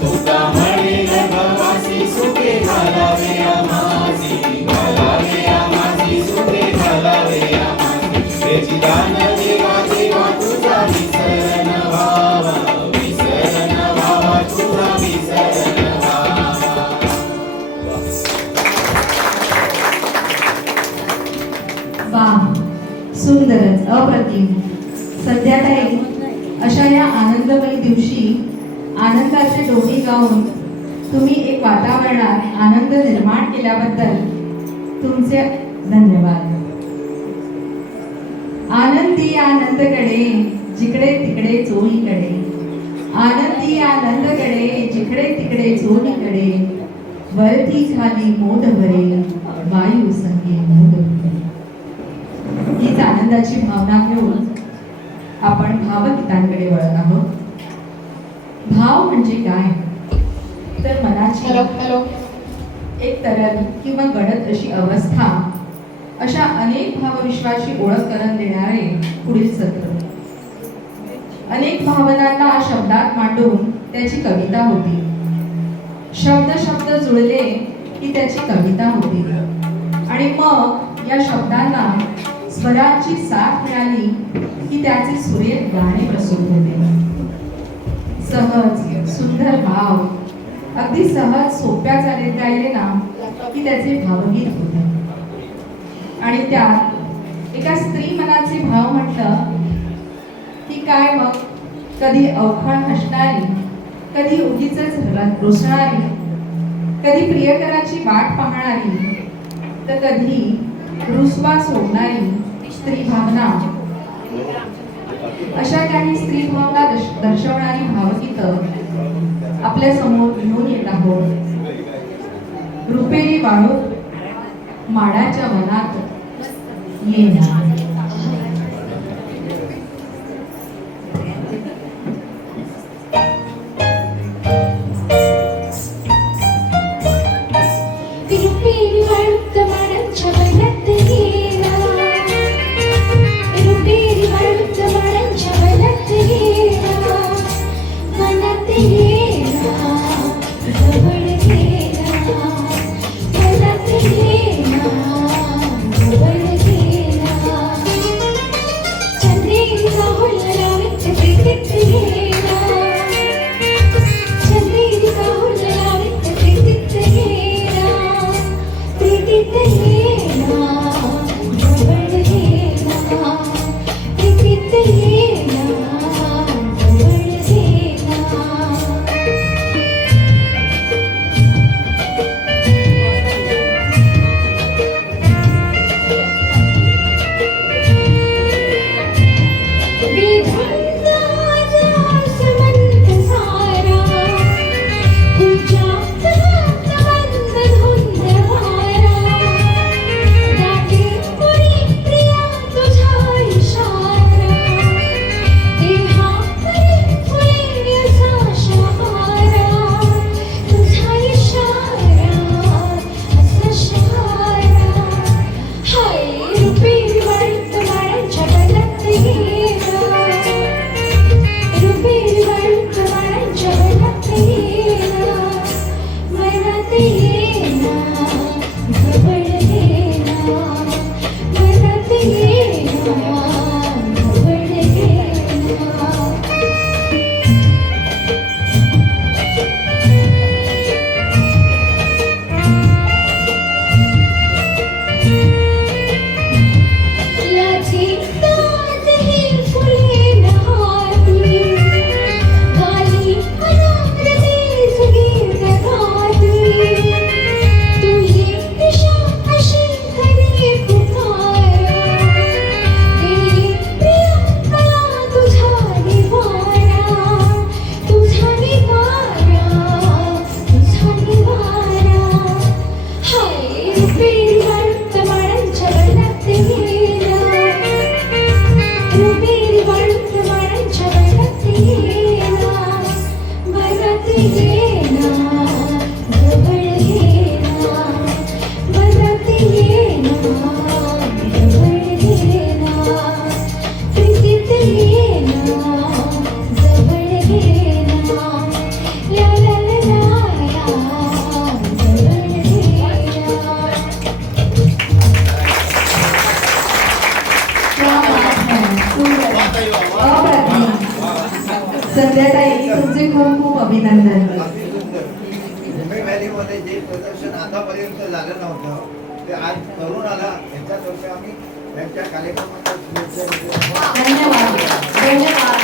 तुका म्हणे नभवासी सुखे घालावे आमासी सुखे घालावे आमासी त्याची दान देवा देवा तुझा विसरण व्हावा तुझा विसरण व्हावा. वाह, सुंदरच, अप्रतिम. संध्याकाळी अशा या आनंदमयी दिवशी आनंदाचे डोही गाऊन तुम्ही एक वातावरणात आनंद निर्माण केल्याबद्दल तुमचे धन्यवाद. आनंदी आनंदकडे जिकडे तिकडे चोहीकडे, आनंदी आनंदकडे जिकडे तिकडे चोहीकडे, वरती खाली मोड भरे वायू संगे मोड भरे. हीच आनंदाची भावना घेऊन आपण भावगीतांकडे वळत आहोत. भाव म्हणजे काय तर मनाची एक तरल किंवा गडद अशी अवस्था, अशा अनेक भावविश्वाची ओळख करून देणारे पुढील सत्र. अनेक भावनांना शब्दात मांडून त्याची कविता होती. शब्द जुळले की त्याची कविता होती आणि मग या शब्दांना स्वरांची साथ मिळाली की त्याचे सुरेख गाणे प्रस्तुत होते. सहज सुंदर भाव अगदी सहज सोप्या चालीत गायले ना की त्याचे भावगीत होते. आणि त्यात एका स्त्री मनाचे भाव म्हटलं की काय मग, कधी अवखळ हसणारी, कधी उगीच रुसणारी, कधी प्रियकराची वाट पाहणारी, तर कधी रुसवा सोडणारी स्त्री भावना. अशा काही स्त्री भावना दर्शवणारी भावगीत आपल्या समोर घेऊन येत आहोत. रुपेरी वाळू माडाच्या वनात येणार. रुपेरी वाळूत माडांच्या वनात गेला. अप्रतिम. संध्याताई तुमचे खूप खूप अभिनंदन. मुंबई व्हॅलीमध्ये जे प्रदर्शन आतापर्यंत झालं नव्हतं ते आज करून आला याच्यातर्फे आम्ही त्यांच्या कार्यक्रमाचा धन्यवाद धन्यवाद.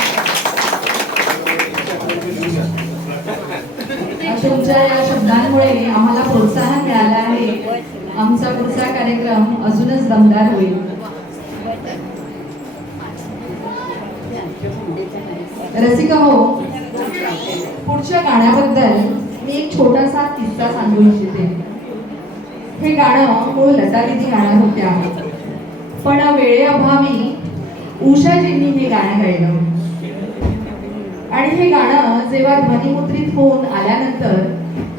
तुमच्या या शब्दांमुळे आम्हाला प्रोत्साहन मिळालं आहे. आमचा पुढचा कार्यक्रम अजूनच दमदार होईल. रसिका हो, पुढच्या गाण्याबद्दल मी एक छोटासा किस्सा सांगू इच्छिते. हे गाणं मूळ लतादीदी गाणार होत्या, पण वेळेअभावी उषाजींनी हे गाणं गायलं. आणि हे गाणं जेव्हा ध्वनिमुद्रित होऊन आल्यानंतर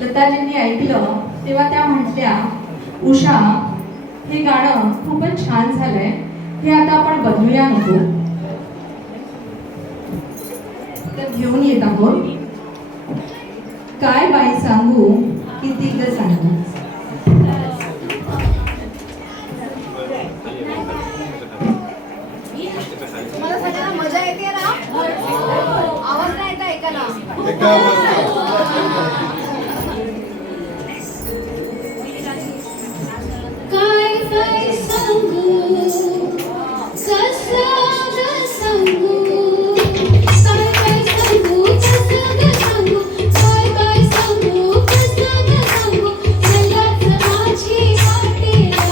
लताजींनी ऐकलं तेव्हा त्या म्हटल्या, उषा हे गाणं खूपच छान झालंय, हे आता आपण बदलूया नको. तर घेऊन येत आहोत काय बाई सांगू किती ग सांगू. तुम्हाला सगळ्यांना मजा येते ना? आवाज नाही येत ऐकायला. काय काय सांगू कसं ग सांगू काय काय सांगू कसं ग सांगू काय काय सांगू कसं ग सांगू मलाच माझी वाटेला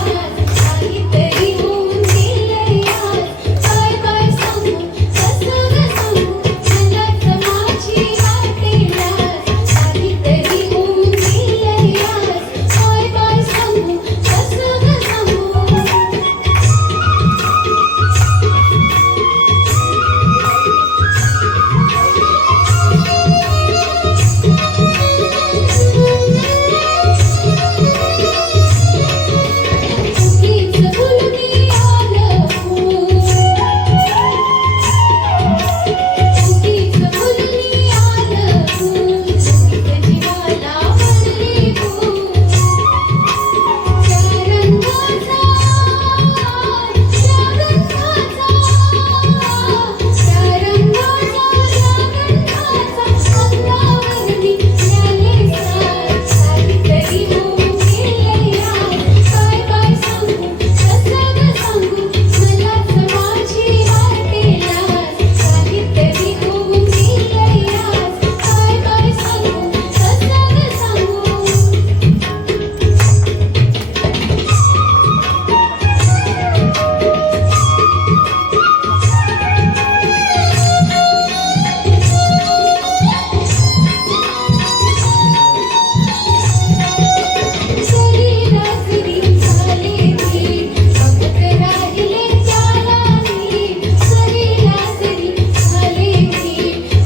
काहीतरी होऊन गेलंय आज काय काय सांगू कसं ग सांगू मलाच माझी वाटेला काहीतरी होऊन गेलंय आज काय काय सांगू कसं ग सांगू. चुकीचं बोलून आलं फूल चुकीचं बोलून आलं फूल चुकीचं जीवाला पडले फूल त्या रंगाचा अंगावरती मिळाले सार काहीतरी होऊन गेलंय आज काय काय सांगू कसं ग सांगू मलाच माझी वाटेला काहीतरी होऊन गेलंय आज काय काय सांगू कसं ग सांगू. सरीला सरी झाले मी बघत राहिले त्याला मी सरीला सरी झाले मी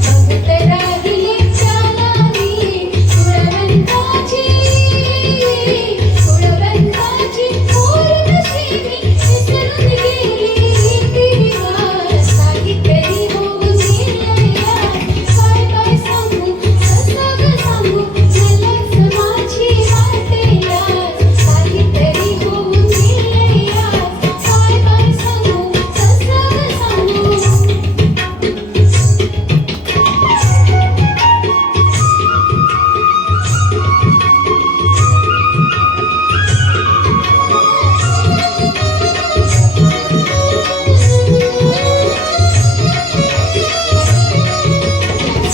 बघत राहिले त्याला मी कुळवंताची पूर्णशी मी विसरून गेली रीतिरिवाज काहीतरी होऊन गेलंय आज काय काय सांगू कसं ग सांगू मलाच माझी वाटेला काहीतरी होऊन गेलंय आज काय काय सांगू कसं ग सांगू.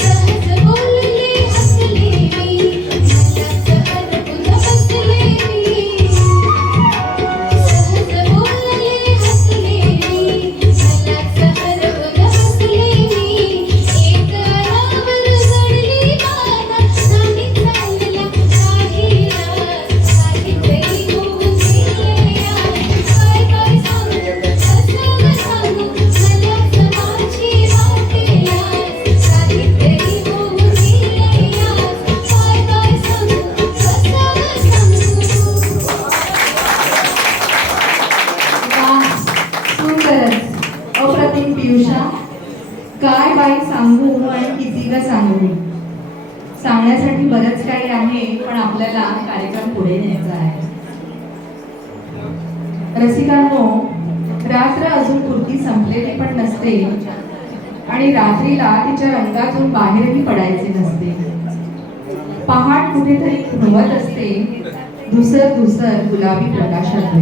सहज बोलले हसले मी मलाच हरवून बसले मी सहज बोलले हसले मी मलाच हरवून बसले मी एक रावर जडली बाधा नाही चालला काही राज काहीतरी होऊन गेलंय आज काय काय सांगू कसं ग सांगू मलाच माझी वाटेला काहीतरी होऊन गेलंय आज काय काय सांगू कसं ग सांगू. वाह, सुंदरच अप्रतिम. पियुषा काय बाई सांगू आणि किती ग सांगू. सांगण्यासाठी बरंच काही आहे, पण आपल्याला कार्यक्रम पुढे न्यायचा आहे. रसिकांनो, रात्र अजून पुरती संपलेली पण नसते आणि रात्रीला तिच्या रंगातून बाहेरही पडायचे नसते. पहाट कुठेतरी खुणवत असते, धुसर धुसर गुलाबी प्रकाशात.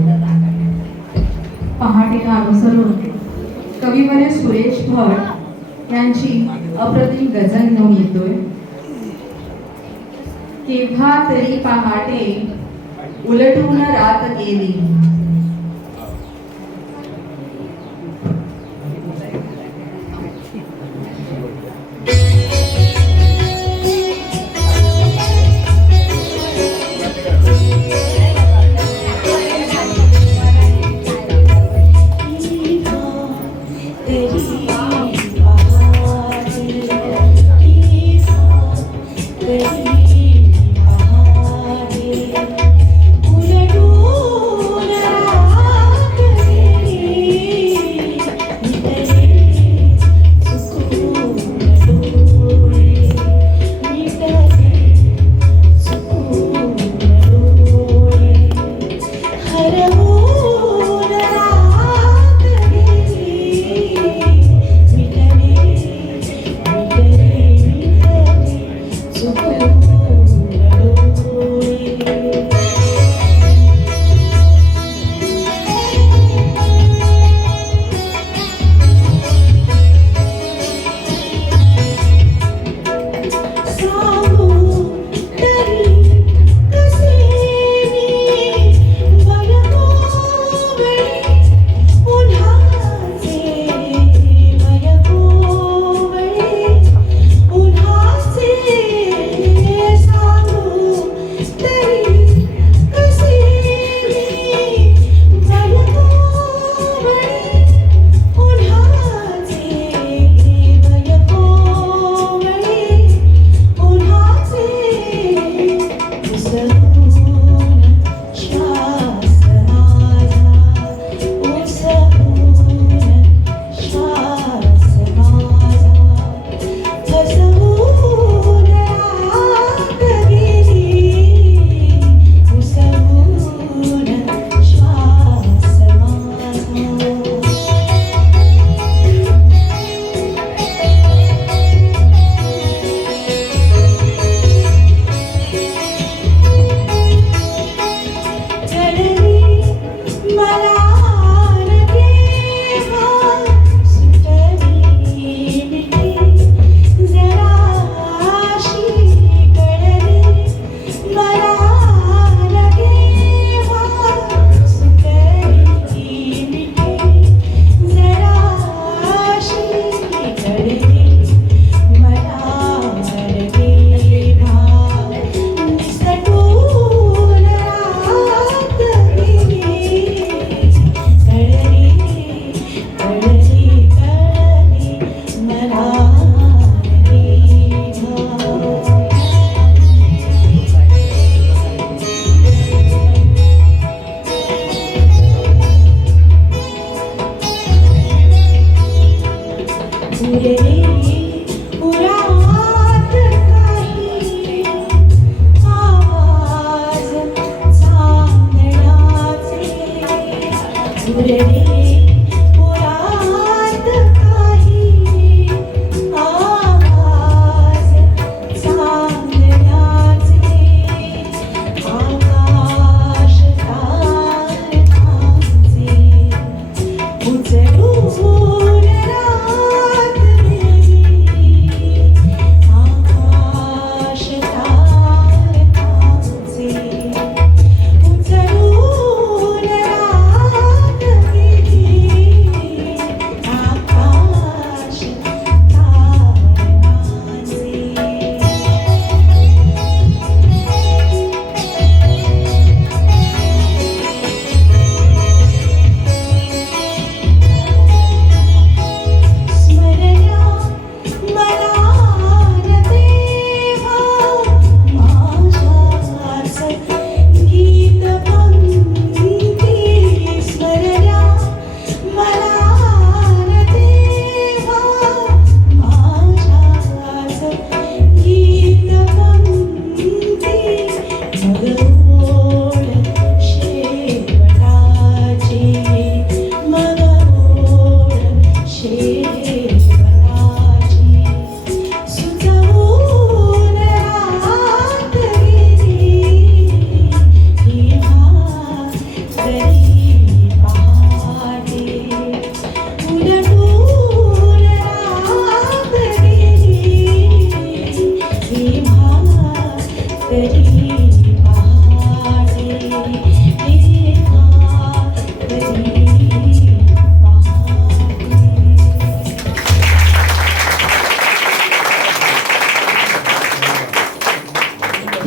पहाटेला अनुसरून कविवर्य सुरेश भट यांची अप्रतिम गझल घेऊन येतोय. केव्हा तरी पहाटे उलटून रात गेली,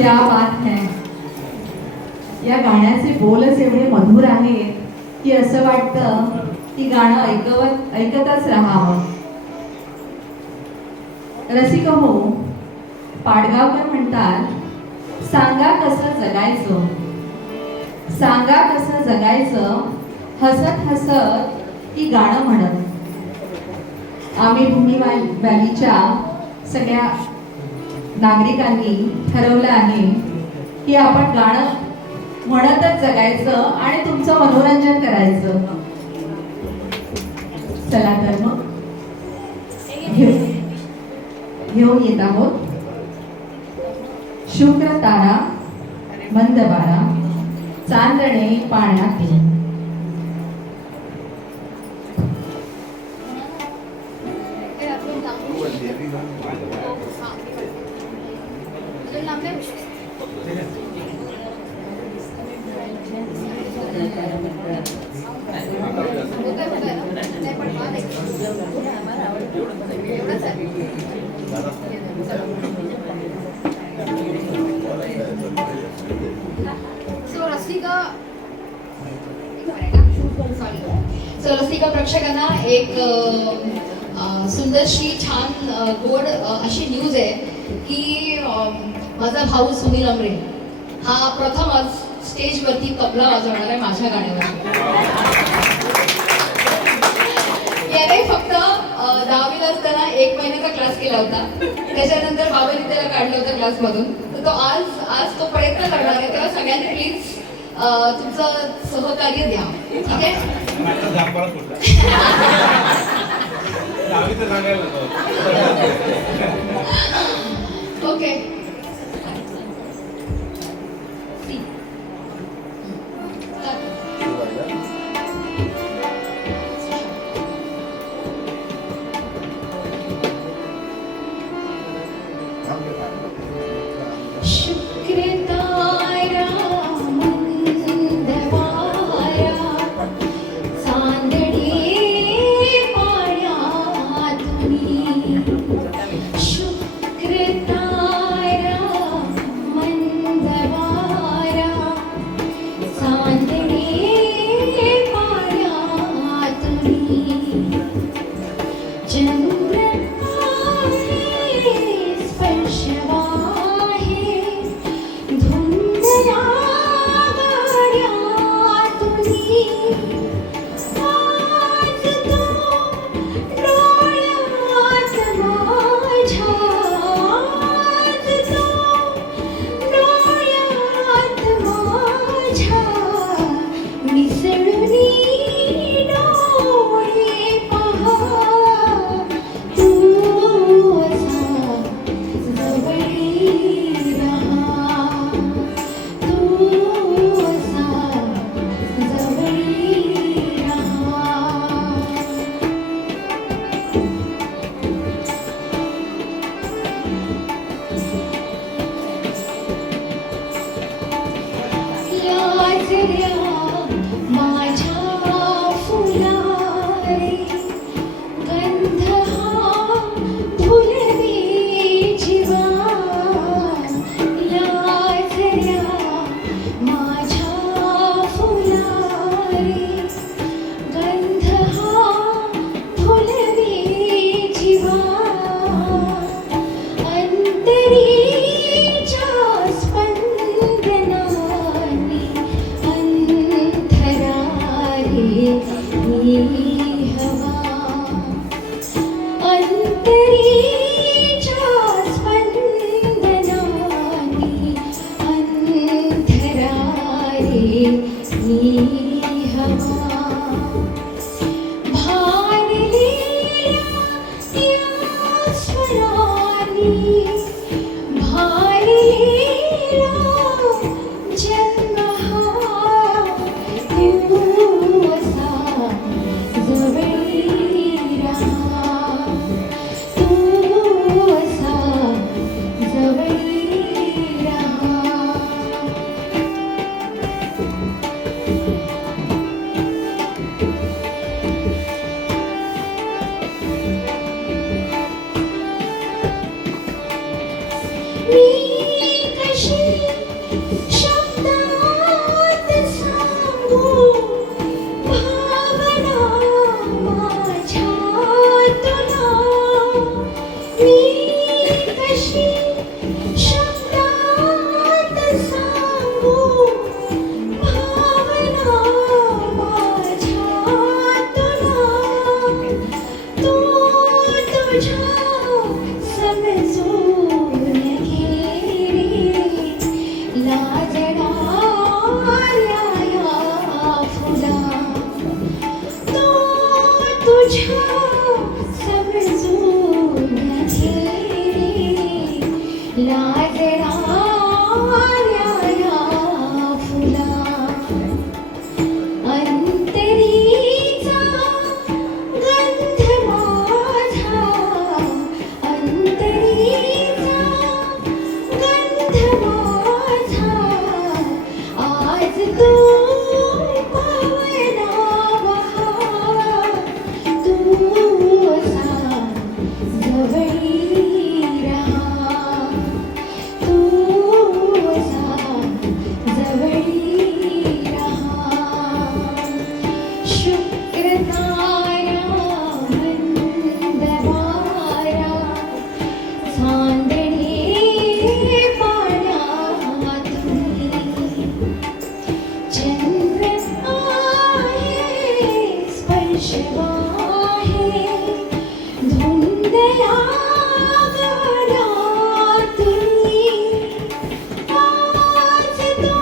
क्या बात है. या गाण्याचे बोलच एवढे मधुर आहेत की असं वाटतं की गाणं ऐकतच राहावं. रसिक हो, पाडगावकर म्हणतात, सांगा कसं जगायचं, सांगा कसं जगायचं, हसत हसत की गाणं म्हणत. आम्ही भूमी व्हॅलीच्या सगळ्या नागरिकांनी ठरवलं आहे की आपण गाणं म्हणतच जगायचं आणि तुमचं मनोरंजन करायचं. चला तर मग घेऊन येत आहोत शुक्र तारा मंद वारा चांदणे पाण्यात. रसिका प्रेक्षकांना एक सुंदरशी छान गोड अशी न्यूज आहे की माझा भाऊ सुनील अमरे हा प्रथमच स्टेजवरती तबला वाजवणार आहे माझ्या गाण्यावर. याने फक्त 10वीला असताना 1 महिन्याचा क्लास केला होता, त्याच्यानंतर बाबांनी त्याला काढलं होतं क्लासमधून. तर तो आज तो प्रयत्न करणार आहे. तेव्हा सगळ्यांनी प्लीज तुमचं सहकार्य द्या, ठीक आहे. ओके. समजून घे लाजणाऱ्या या फुला तो तुझ्या समजून घे लाजणाऱ्या या फुला अंतरीचा गंध माझा अंतरीचा गंध माझा आज तू पवना बहार तू असा जवळी राहा तू असा जवळी राहा शुक्रतारा मंदवारा चांदणे पाण्यातून चंद्र आहे स्पर्श आहे धुंदया गगनातून आज तो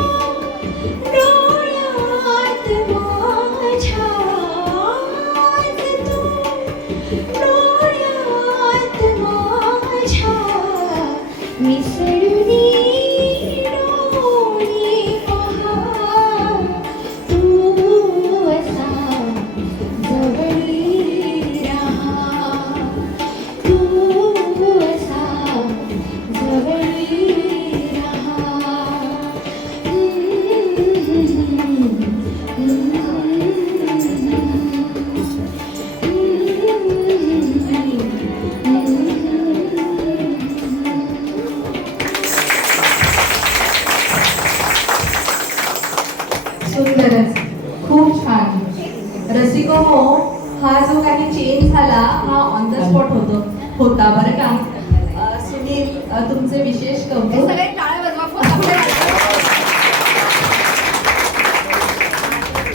डोळ्यात माझ्या आज तो डोळ्यात माझ्या मिसळूनी डोळे पहा तू असा जवळी राहा तू असा जवळी सुंदरच, खूप छान. रसिको हो, हा जो काही चेंज झाला हा ऑन द स्पॉट होता बरं का. सुनील, तुमचे विशेष कौतुक. सगळे टाळ्या वाजवा फक्त आपल्या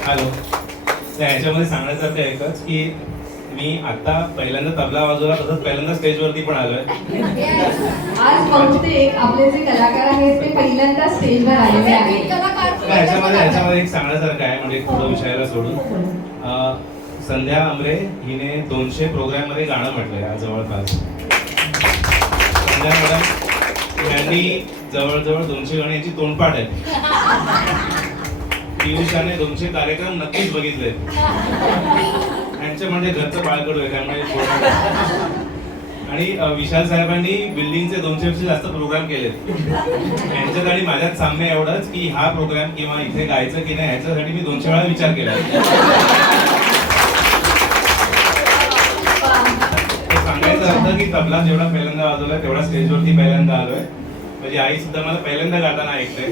हॅलो. तर ह्याच्यामध्ये सांगण्यासारखं एकच की मी आता पहिल्यांदा तबला वाजवला, तसंच पहिल्यांदा स्टेजवरती पण आलोय. आज बहुतेक आपले जे कलाकार आहेत ते पहिल्यांदा स्टेजवर आलेले आहेत. तर ह्याच्यामध्ये एक सांगण्यासारखं आहे, म्हणजे थोडं विषयाला सोडून संध्या आमरे हिने 200 प्रोग्राम मध्ये गाणं म्हटलंय आज जवळपास. संध्या मॅडम यांनी जवळजवळ 200 गाणी यांची तोंडपाठ आहे. पियुषाने 200 कार्यक्रम नक्कीच बघितले. यांचं म्हणजे घरचं बाळकडू आहे त्यामुळे आणि विशाल साहेबांनी बिल्डिंगचे 200 पेक्षा जास्त प्रोग्राम केलेत. यांच्यात आणि माझ्यात साम्य एवढंच की हा प्रोग्राम किंवा इथे गायचं की नाही ह्याच्यासाठी मी 200 वेळा विचार केला. सांगायचं अर्थ की तबला जेवढा पहिल्यांदा वाजवलाय तेवढा स्टेजवरती पहिल्यांदा आलोय. म्हणजे आई सुद्धा मला पहिल्यांदा गाताना ऐकते.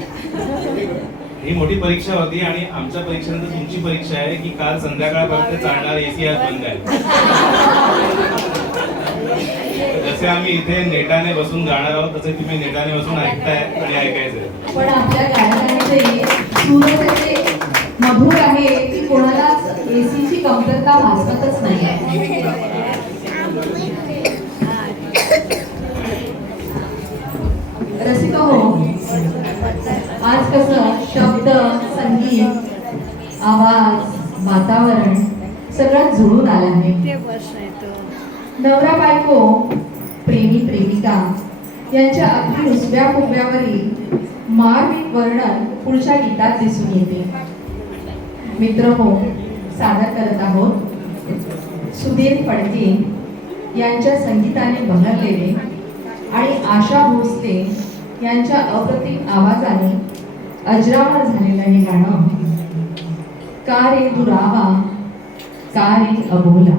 ही मोठी परीक्षा होती आणि आमच्या परीक्षेनंतर तुमची परीक्षा आहे की काल संध्याकाळपर्यंत चालणार एसी आज बंद आहे. जसे आम्ही इथे नेटाने बसून गाणार आहोत तसे तुम्ही नेटाने बसून ऐकताय आणि ऐकायचंय. पण आपल्या गायकांचे सूर असे मधुर आहे की कोणाला एसीची कमतरता भासतच नाही. रसिका हो, आज कसं शब्द, संगीत, आवाज, वातावरण सगळं जुळून आलं आहे. नवरा बायको, प्रेमी प्रेमिका यांच्या अगदी उजव्या फुगव्यावरील मार्मिक वर्णन पुढच्या गीतात दिसून येते. मित्र हो, सादर करत आहोत सुधीर फडके यांच्या संगीताने बहरलेले आणि आशा भोसले यांच्या अप्रतिम आवाजाने अजरामर झालेलं हे गाणं का रे दुरावा का रे अबोला.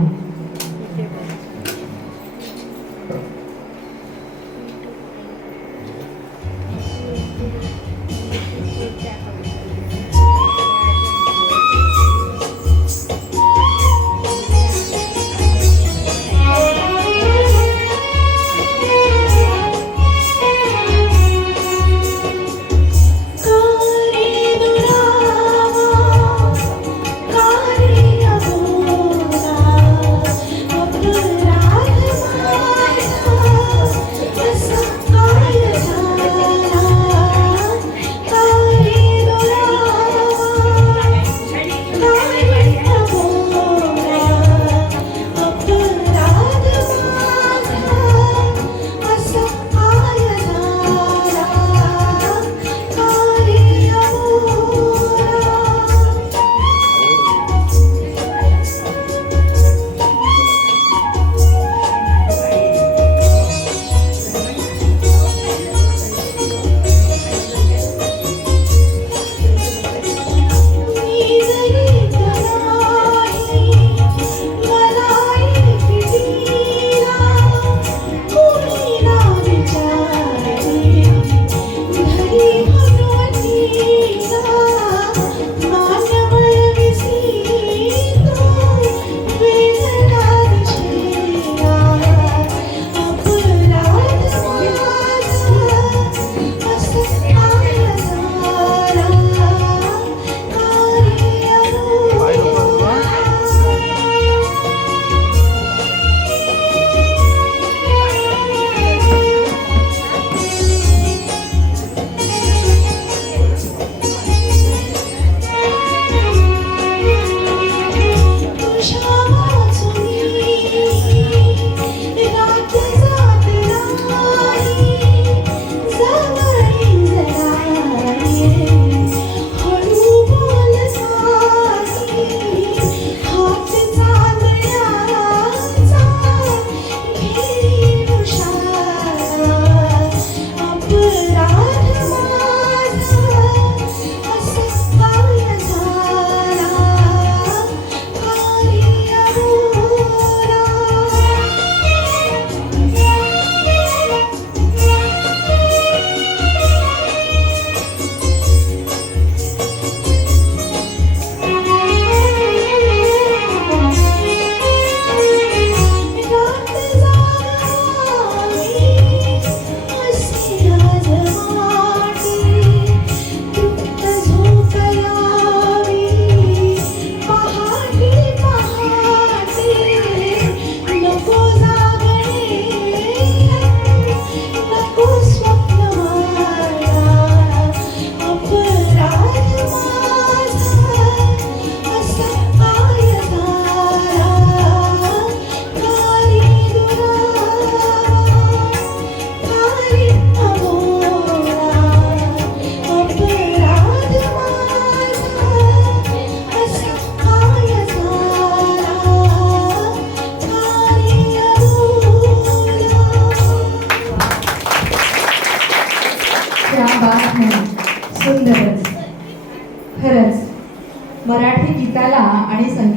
का रे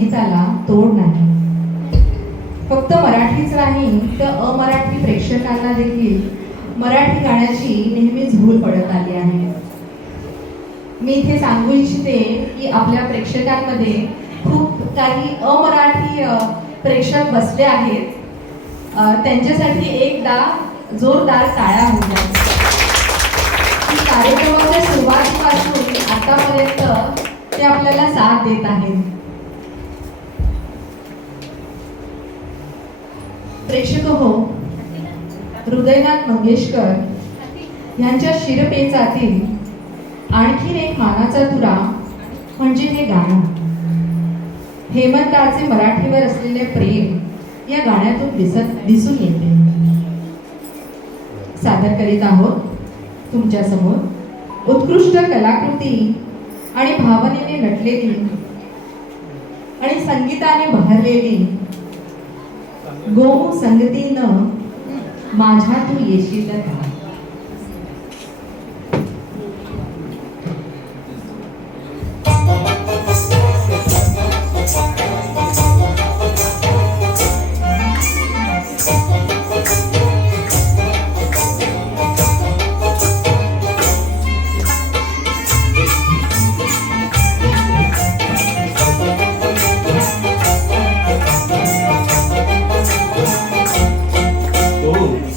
संगीताला तोड नाही. फक्त मराठीच नाही तर अमराठी प्रेक्षकांना देखील मराठी गाण्याची नेहमी झूल पडत आली आहे. मी इथे सांगू इच्छिते की आपल्या प्रेक्षकांमध्ये खूप काही अमराठी प्रेक्षक बसले आहेत. त्यांच्यासाठी एकदा जोरदार टाळ्या होत्या. कार्यक्रमाच्या सुरुवातीपासून आतापर्यंत ते आपल्याला साथ देत आहेत. प्रेक्षक हो, हृदयनाथ मंगेशकर यांच्या शिरपेचातील आणखीन एक मानाचा तुरा म्हणजे हे गाणं. हेमंताचे मराठीवर असलेले प्रेम या गाण्यातून दिसून येते. सादर करीत आहोत तुमच्या समोर उत्कृष्ट कलाकृती आणि भावनेने नटलेली आणि संगीताने बहरलेली गोमू संगतीनं माझ्या तू येशील का.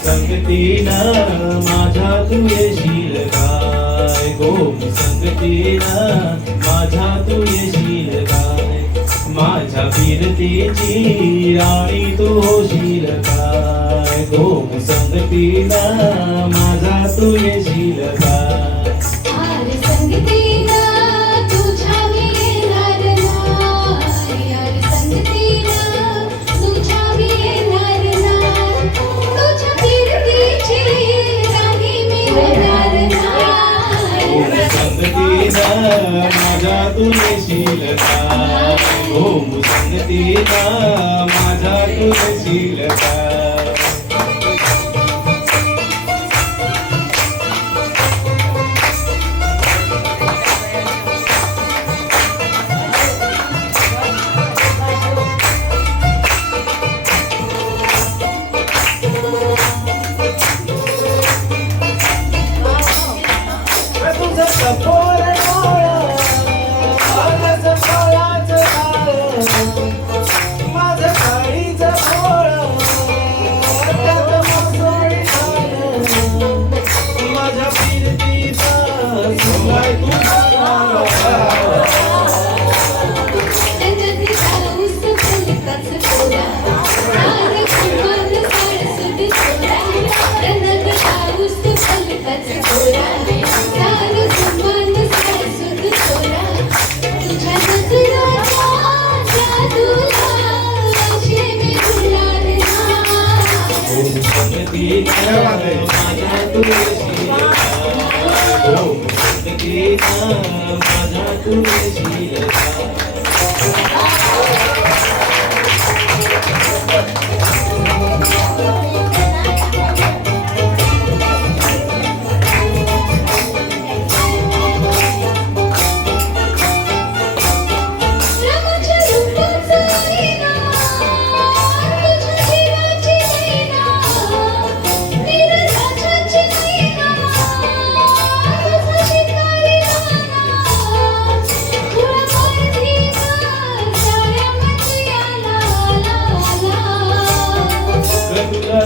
संगतीनं माझ्या तू येशील काय. गोम संगतीनं माझ्या तू येशील काय. माझ्या फिरतीची राणी तू होशील काय. गोम संगतीनं माझा तू येशील काय. आरे संगतीना तुझ्या मी येणार नाही. आरे संगतीना तुझ्या मी येणार नाही. तुझ्या कीर्तीची राणी मी होणार नाही. संगतीनं माझा तू येशील काय. गोम संगतीनं माझा तू येशील काय.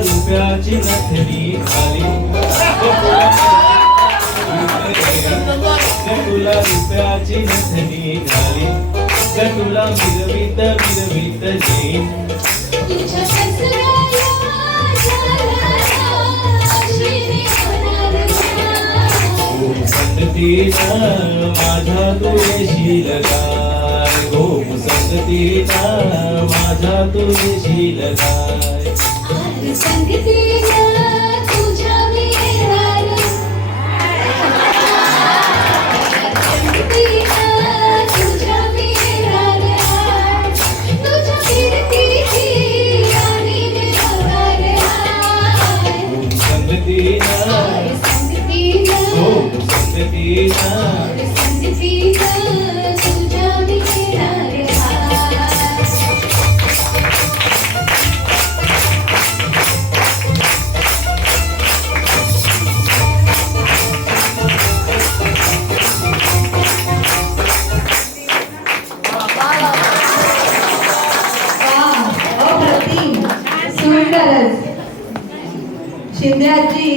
रुपयाची नथनी खाली तुला रुपयाची नथनी घाली तुला मिरवित मिरवित येईन. संगतीनं माझ्या तू येशील काय. गोम संगतीनं माझ्या तू येशील काय. संगतीना तुझ्या मी येणार. संगतीना तुझ्या मी येणार. तुझ्या कीर्तीची राणी मी होणार. संगतीनं संगतीना संगतीनं संगतीना तुझ्या मी येणार. शिंदे आजी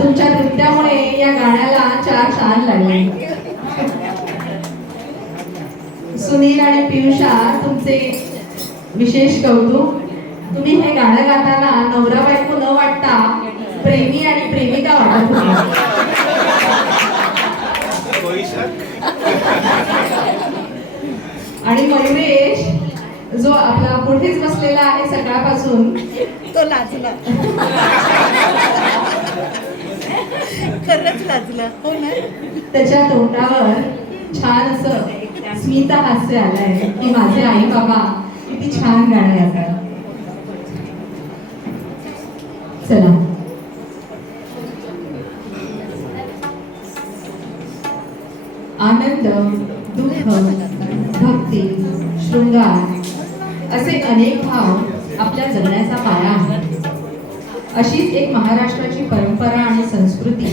तुमच्या नृत्यामुळे या गाण्याला 4 शान लागले. सुनील आणि पियुषा तुमचे विशेष कौतुक. तुम्ही हे गाणं गाताना नवरा बायको न वाटता प्रेमी आणि प्रेमिका वाटत होते. आणि मयुरेश जो आपला पुढेच बसलेला आहे सकाळपासून, तो लाजला. खरंच लाजला. हो ना. त्याच्या तोंडावर छान असं स्मित हास्य आलंय की माझे आई बाबा किती छान गाणं गातात. चला आनंद, दुःख, भक्ती, शृंगार असे अनेक भाव आपल्या जगण्याचा पाया आहे. अशीच एक महाराष्ट्राची परंपरा आणि संस्कृती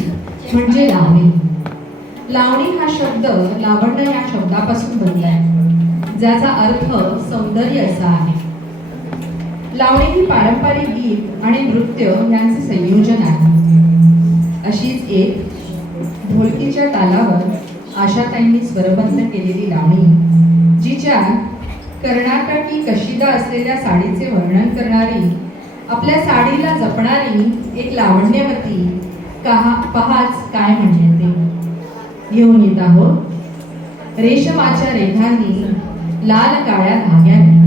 म्हणजे लावणी. लावणी हा शब्द लावण्य या शब्दापासून बनलाय, ज्याचा अर्थ सौंदर्य असा आहे. लावणी ही पारंपरिक गीत आणि नृत्य यांचे संयोजन आहे. अशीच एक ढोलकीच्या तालावर आशाताईंनी स्वरबद्ध केलेली लावणी, जिच्या कर्नाटकी कशिदा असलेल्या साडीचे वर्णन करणारी, आपल्या साडीला जपणारी एक लावण्यवती पहाच काय म्हणजे ते घेऊन येत आहोत रेशमाच्या रेघांनी, लाल काळ्या धाग्यांनी.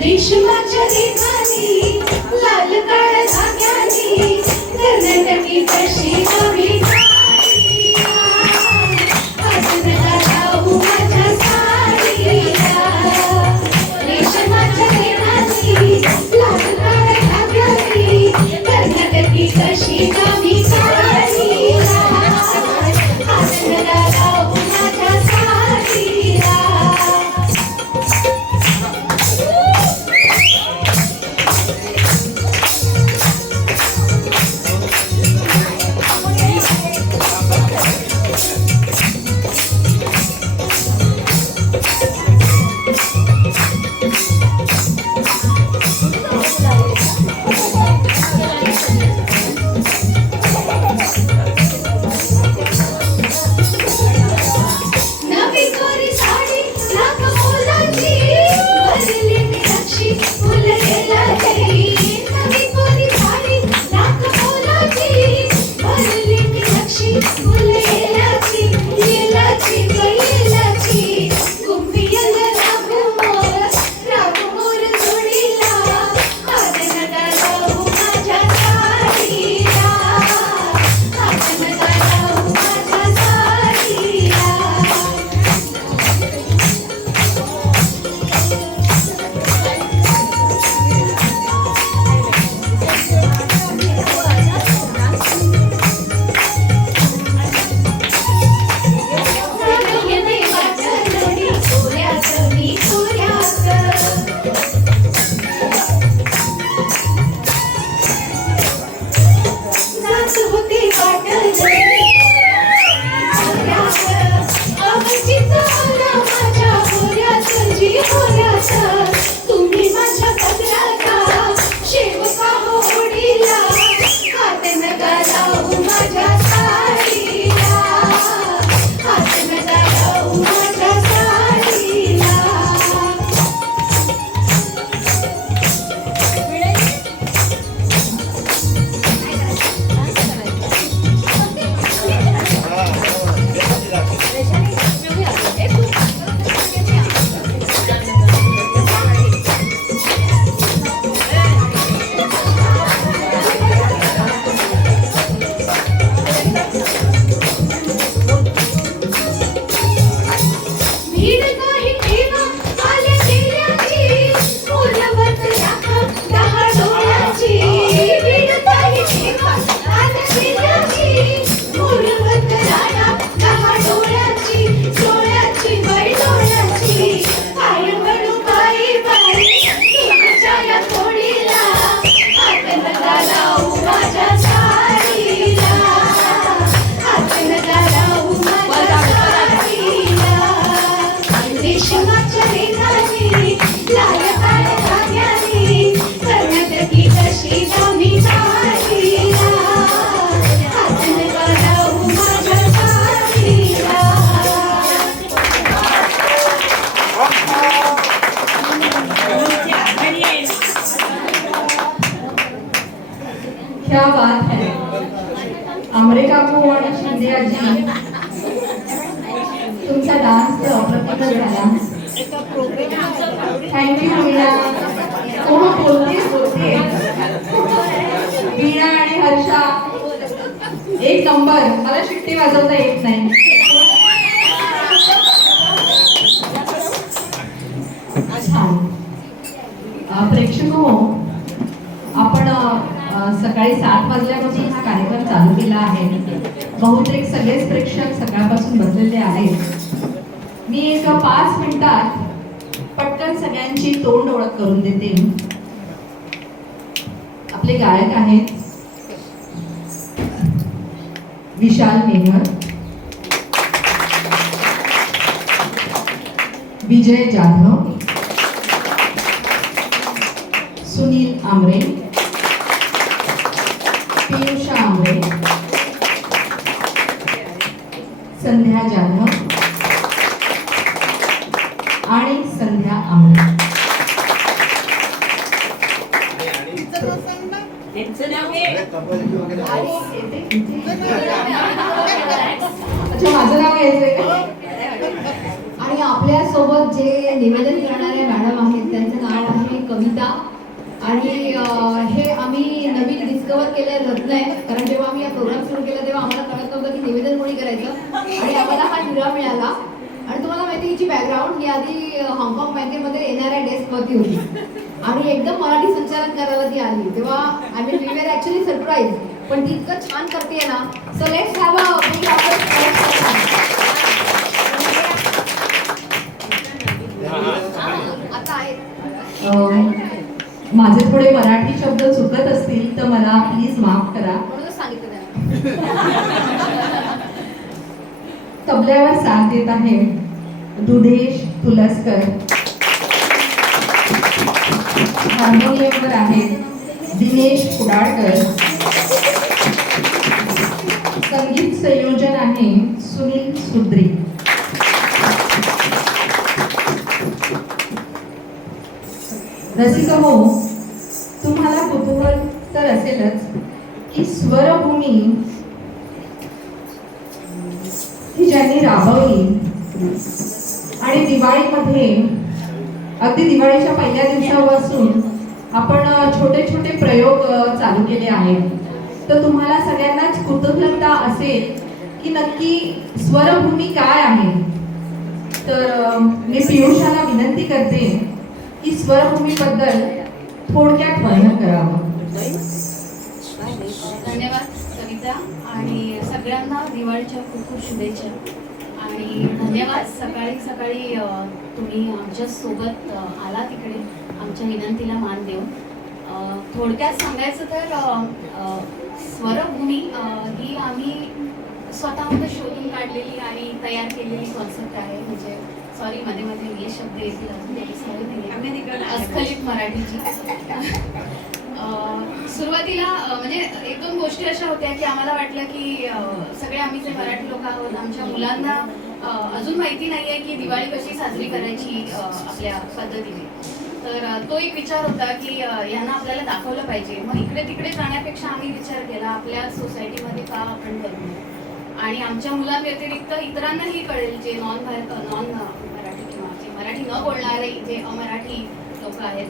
रेशमाच्या रेखांनी, लाल काळ्या धाग्यांनी, कर्नाटकी कशिदा वेगाने, आज नका जाऊ माझ्या सारी. संध्या आजी, तुमचा डान्स तर अप्रतिमच झाला. थँक्यू मीना. बोलते वीणा आणि हर्षा एक नंबर. मला शिट्टी वाजवता येत नाही. छान. प्रेक्षक हो, आपण सकाळी 7 वाजल्यापासून हा कार्यक्रम चालू केला आहे. बहुतेक सगळेच प्रेक्षक सकाळपासून बसलेले आहेत. मी एक 5 मिनिटात पटकन सगळ्यांची तोंड ओळख करून देते. आपले गायक आहेत विशाल मेहर, विजय जाधव, सुनील आमरे, पियुषा आमरे, संध्या जाधव आणि संध्या आमरे. कपलची वगैरे अच्छा, माझं नाव घ्यायचंय का? आणि आपल्या सोबत जे निवेदन करणारे मॅडम आहेत त्यांचं नाव आहे कविता. आणि हे आम्ही नवीन डिस्कवर केलं रत्न आहे, कारण जेव्हा आम्ही हा प्रोग्राम सुरू केला तेव्हा आम्हाला कळत नव्हतं की निवेदन कोणी करायचं, आणि आम्हाला हा हिरा मिळाला. आणि तुम्हाला माहिती हिची बॅकग्राऊंड ही आधी हाँगकाँग बँकेमध्ये येणाऱ्या डेस्कवरती होती, आणि एकदम मराठी संचालन करायला ती आली तेव्हा I mean we were actually surprise. पण ती इतकं छान करते ना. So let's have a big आता आहे. माझे थोडे मराठी शब्द चुकत असतील तर मला प्लीज माफ करा. म्हणूनच सांगितलं त्यांना. तबल्यावर साथ देत आहे दुधेश तुलसकर. हार्मोनियमवर आहेत दिनेश कुडाळकर. संगीत संयोजन आहे सुनील सुद्री. रसिक हो, तुम्हाला कुतूहल तर असेलच की स्वरभूमी ही ज्यांनी राबवली आणि दिवाळीमध्ये अगदी दिवाळीच्या पहिल्या दिवसापासून आपण छोटे छोटे प्रयोग चालू केले आहेत. तर तुम्हाला सगळ्यांनाच कुतूहलता असेल की नक्की स्वरभूमी काय आहे. तर मी पियुषाला विनंती करते की स्वरभूमीबद्दल थोडक्यात वर्णन करावं. धन्यवाद कविता, आणि सगळ्यांना दिवाळीच्या खूप खूप शुभेच्छा. आणि धन्यवाद सकाळी सकाळी तुम्ही आमच्या सोबत आला तिकडे आमच्या विनंतीला मान देऊन. थोडक्यात सांगायचं तर स्वरभूमी ही आम्ही स्वतःमध्ये शोधून काढलेली आणि तयार केलेली कॉन्सेप्ट आहे. म्हणजे सॉरी, मध्ये मध्ये इंग्लिश शब्द येतील अजून तरी सॉरी नाही, अस्खलित मराठीची. सुरुवातीला म्हणजे 1-2 गोष्टी अशा होत्या की आम्हाला वाटलं की सगळे आम्ही जे मराठी लोक आहोत आमच्या मुलांना अजून माहिती नाही आहे की दिवाळी कशी साजरी करायची आपल्या पद्धतीने. तर तो एक विचार होता की यांना आपल्याला दाखवलं पाहिजे. मग इकडे तिकडे जाण्यापेक्षा आम्ही विचार केला आपल्या सोसायटीमध्ये का आपण करू, आणि आमच्या मुलांव्यतिरिक्त इतरांनाही कळेल जे नॉन मराठी किंवा जे मराठी न बोलणारे जे अमराठी लोक आहेत.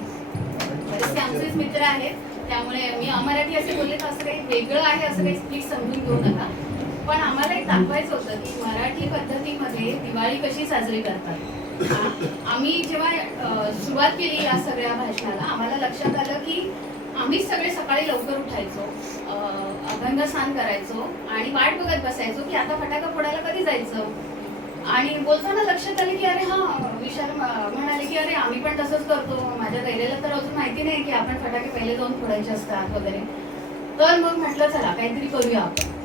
बरेचसे आमचेच मित्र आहेत, त्यामुळे मी अमराठी असे बोलले तर असं काही वेगळं आहे असं काही प्लीज समजून घेऊ नका. पण आम्हाला एक दाखवायचं होतं की मराठी पद्धतीमध्ये दिवाळी कशी साजरी करतात. आम्ही जेव्हा सुरुवात केली या सगळ्या भाषणाला आम्हाला लक्षात आलं की आम्ही सगळे सकाळी लवकर उठायचो, अभंग स्नान करायचो आणि वाट बघत बसायचो की आता फटाका फोडायला कधी जायचं. आणि बोलताना लक्षात आले की अरे हा, विशाल म्हणाले की अरे आम्ही पण तसंच करतो. माझ्या धैर्याला तर अजून माहिती नाही की आपण फटाके पहिले जाऊन फोडायचे असतात वगैरे. तर मग म्हटलं चला काहीतरी करूया आपण.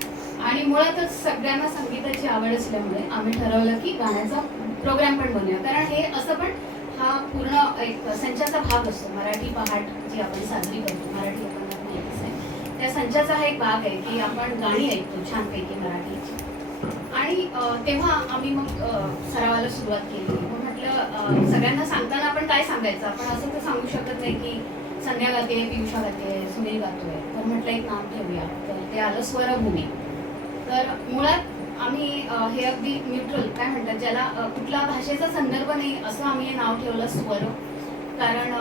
आणि मुळातच सगळ्यांना संगीताची आवड असल्यामुळे आम्ही ठरवलं की गाण्याचा प्रोग्राम पण बनवूया. कारण हे असं पण हा पूर्ण एक संचाचा भाग असतो. मराठी पहाट जी आपण साजरी करतो, मराठी आपण माहितीच आहे, त्या संचाचा हा एक भाग आहे की आपण गाणी ऐकतो छानपैकी मराठीची. आणि तेव्हा आम्ही मग सरावाला सुरुवात केली. मग म्हटलं सगळ्यांना सांगताना आपण काय सांगायचं, आपण असं तर सांगू शकत नाही की संध्या गाते, पियुषा गाते, सुनील गातोय. तर म्हटलं एक नाव ठेवूया. तर ते आलं स्वरभूमी. तर मुळात आम्ही हे अगदी न्यूट्रल काय म्हणतात ज्याला कुठल्या भाषेचा संदर्भ नाही असं आम्ही हे नाव ठेवलं स्वर. कारण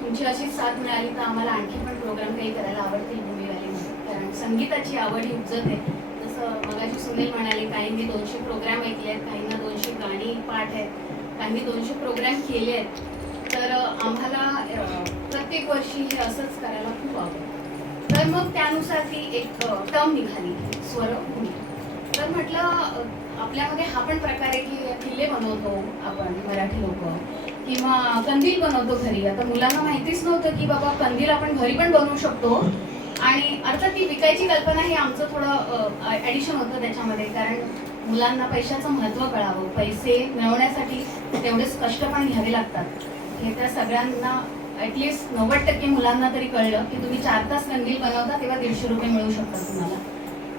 तुमची अशीच साथ मिळाली तर आम्हाला आणखी पण प्रोग्राम काही करायला आवडतील भूमी व्हॅलीमध्ये. कारण संगीताची आवड ही उपजत आहे. जसं मगाशी सुनील म्हणाले काहींनी 200 प्रोग्राम ऐकले आहेत, काहींना 200 गाणी पाठ आहेत, काहींनी 200 प्रोग्राम केले आहेत. तर आम्हाला प्रत्येक वर्षी हे असंच करायला खूप आवडतं. तर मग त्यानुसार ती एक टर्म निघाली स्वरभूमी. तर म्हटलं आपल्यामध्ये हा पण प्रकार आहे की किल्ले बनवतो आपण मराठी लोक किंवा कंदील बनवतो घरी. आता मुलांना माहितीच नव्हतं की बाबा कंदील आपण घरी पण बनवू शकतो. आणि अर्थात ती विकायची कल्पना हे आमचं थोडं ॲडिशन होतं त्याच्यामध्ये. कारण मुलांना पैशाचं महत्त्व कळावं, पैसे मिळवण्यासाठी तेवढेच कष्ट पण घ्यावे लागतात हे त्या सगळ्यांना ॲटलिस्ट 90% मुलांना तरी कळलं की तुम्ही 4 तास कंदील बनवता तेव्हा 150 रुपये मिळू शकतात तुम्हाला.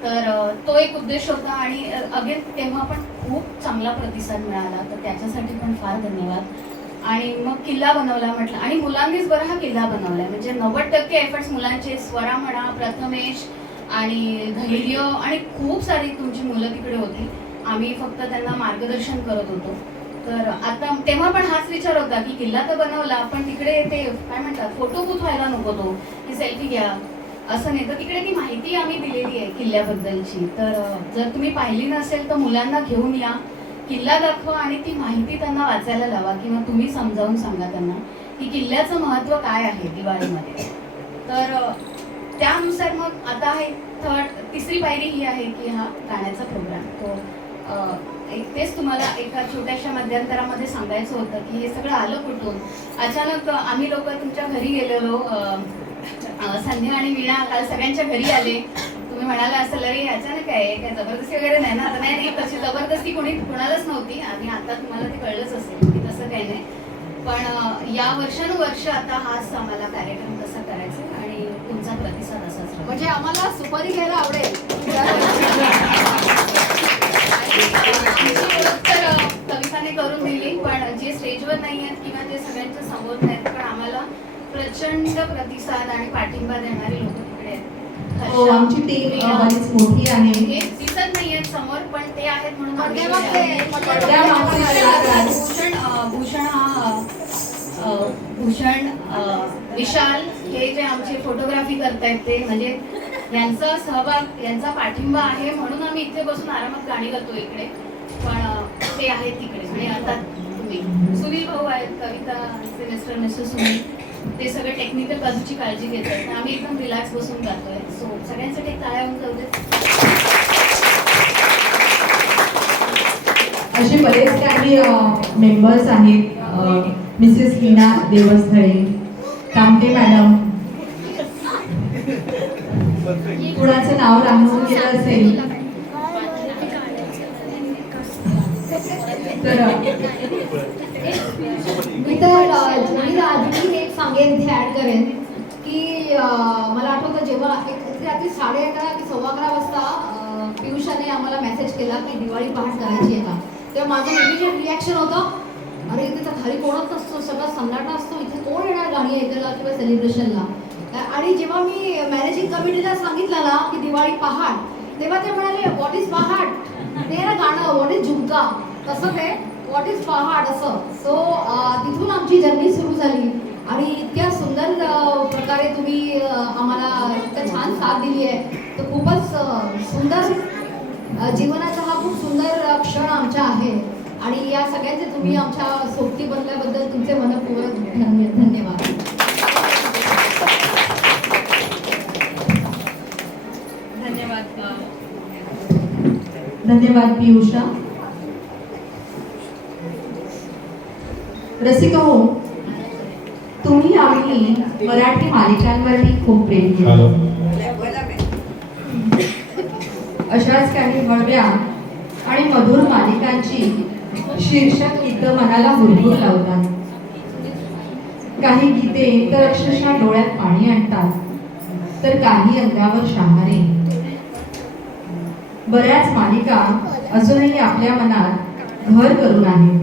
तर तो एक उद्देश होता आणि अगेन तेव्हा पण खूप चांगला प्रतिसाद मिळाला. तर त्याच्यासाठी पण फार धन्यवाद. आणि मग किल्ला बनवला म्हटलं आणि मुलांनीच बरं हा किल्ला बनवलाय. म्हणजे 90% एफर्ट्स मुलांचे, स्वरा म्हणा, प्रथमेश आणि धैर्य आणि खूप सारी तुमची मुलं तिकडे होती. आम्ही फक्त त्यांना मार्गदर्शन करत होतो. तर आता तेव्हा पण हाच विचार होता की किल्ला तर बनवला पण तिकडे ते काय म्हणतात फोटो बूथ व्हायला नको तो की सेल्फी घ्या असं नाही. तर तिकडे ती माहिती आम्ही दिलेली आहे किल्ल्याबद्दलची. तर जर तुम्ही पाहिली नसेल तर मुलांना घेऊन या, किल्ला दाखवा आणि ती माहिती त्यांना वाचायला लावा किंवा तुम्ही समजावून सांगा त्यांना की किल्ल्याचं महत्त्व काय आहे दिवाळीमध्ये. तर त्यानुसार मग आता हे तिसरी पायरी ही आहे की हा गाण्याचा प्रोग्राम तो तेच तुम्हाला एका छोट्याशा मध्यंतरामध्ये सांगायचं होतं की हे सगळं आलं कुठून. अचानक आम्ही लोक तुमच्या घरी गेलेलो, संध्या आणि वीणा काल सगळ्यांच्या घरी आले. तुम्ही म्हणाला असेल अरे अचानक आहे काय जबरदस्ती वगैरे नाही ना. आता नाही तशी जबरदस्ती कोणालाच नव्हती आणि आता तुम्हाला ते कळलंच असेल की तसं काही नाही. पण या वर्षानुवर्ष आता हाच आम्हाला कार्यक्रम कसा करायचा आणि तुमचा प्रतिसाद असाच राहील. म्हणजे आम्हाला सुपारी घ्यायला आवडेल. तर कविताने करून दिली पण जे स्टेजवर नाही आहेत किंवा जे सगळ्यांच्या समोर नाहीत पण आम्हाला प्रचंड प्रतिसाद आणि पाठिंबा देणारे लोक तिकडे आहेत. हो, आमची टीम बरीच मोठी आहे. हे दिसत नाहीयेत समोर पण ते आहेत म्हणून भूषण विशाल हे जे आमचे फोटोग्राफी करतायत ते म्हणजे यांचा सहभाग यांचा पाठिंबा आहे म्हणून आम्ही इथे बसून आरामात गाणी करतो इकडे. पण ते आहेत तिकडे आणि आता तुम्ही सुनील भाऊ आहेत, कविता मिस्टर सुनील ते सगळे टेक्निकल बाजूची काळजी घेत आहेत. आम्ही एकदम रिलॅक्स बसून गातोय. सो सगळ्यांसाठी टाळ्या होऊन जाऊ दे. असे बरेच काही मेंबर्स आहेत. मिसेस लीना देवस्थळे, कामटे मॅडम, कुणाचं नाव राहून गेलं असेल तर मी तर आधी एक सांगेन इथे ऍड करेन की मला आठवतं जेव्हा रात्री 11:30 की 11:15 वाजता पियुषाने आम्हाला मेसेज केला की दिवाळी पहाट करायची आहे का. तेव्हा माझं इमिजिएट रिॲक्शन होतं अरे इथे तर खाली कोणच नसतो, सगळा सन्नाटा असतो, इथे कोण येणार गाणी ऐकायला किंवा सेलिब्रेशनला. आणि जेव्हा मी मॅनेजिंग कमिटीला सांगितलं ना की दिवाळी पहाट तेव्हा ते म्हणाले व्हॉट इज पहाट. ते ना गाणं व्हॉट इज झुमका तसं ते व्हॉट इज पहाट असं. सो तिथून आमची जर्नी सुरू झाली आणि इतक्या सुंदर प्रकारे तुम्ही आम्हाला इतकं छान साथ दिली आहे. तर खूपच सुंदर जीवनाचा हा खूप सुंदर क्षण आमचा आहे आणि या सगळ्यांचे तुम्ही आमच्या सोबती बनल्याबद्दल तुमचे मनपूर्वक धन्यवाद. धन्यवाद पियुषा. रसिका हो, तुम्ही आम्ही मराठी मालिकांवरही खूप प्रेम केलं. अशाच काही हळव्या आणि मधुर मालिकांची शीर्षक गीतं मनाला हुरहुर लावतात. काही गीते तर अक्षरशः डोळ्यात पाणी आणतात तर काही अंगावर शहारे. बऱ्याच मालिका अजूनही आपल्या मनात घर करून आहेत.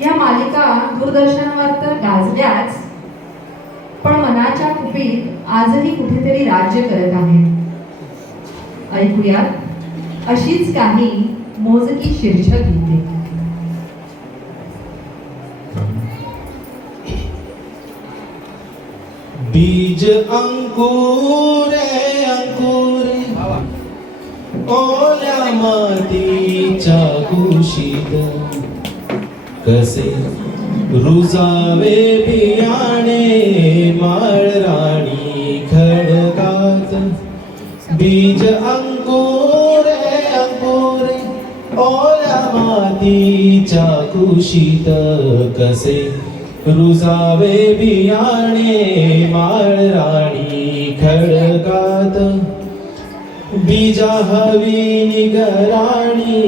या मालिका दूरदर्शनवर तर गाजल्याच पण मनाच्या कुपीत आजही कुठेतरी राज्य करत आहेत. ऐकूयात अशीच काही मोजकी शीर्षक गीते. बीज अंकुरे अंकुरे ओल्या मातीच्या कुशीत कसे रुजावे बियाणे माळराणी खडकात. बीज अंकुरे अंकुरे ओल्या मातीच्या कुशीत कसे रुजावे बियाणे माळराणी खडकात. बीजा हवी निगराणी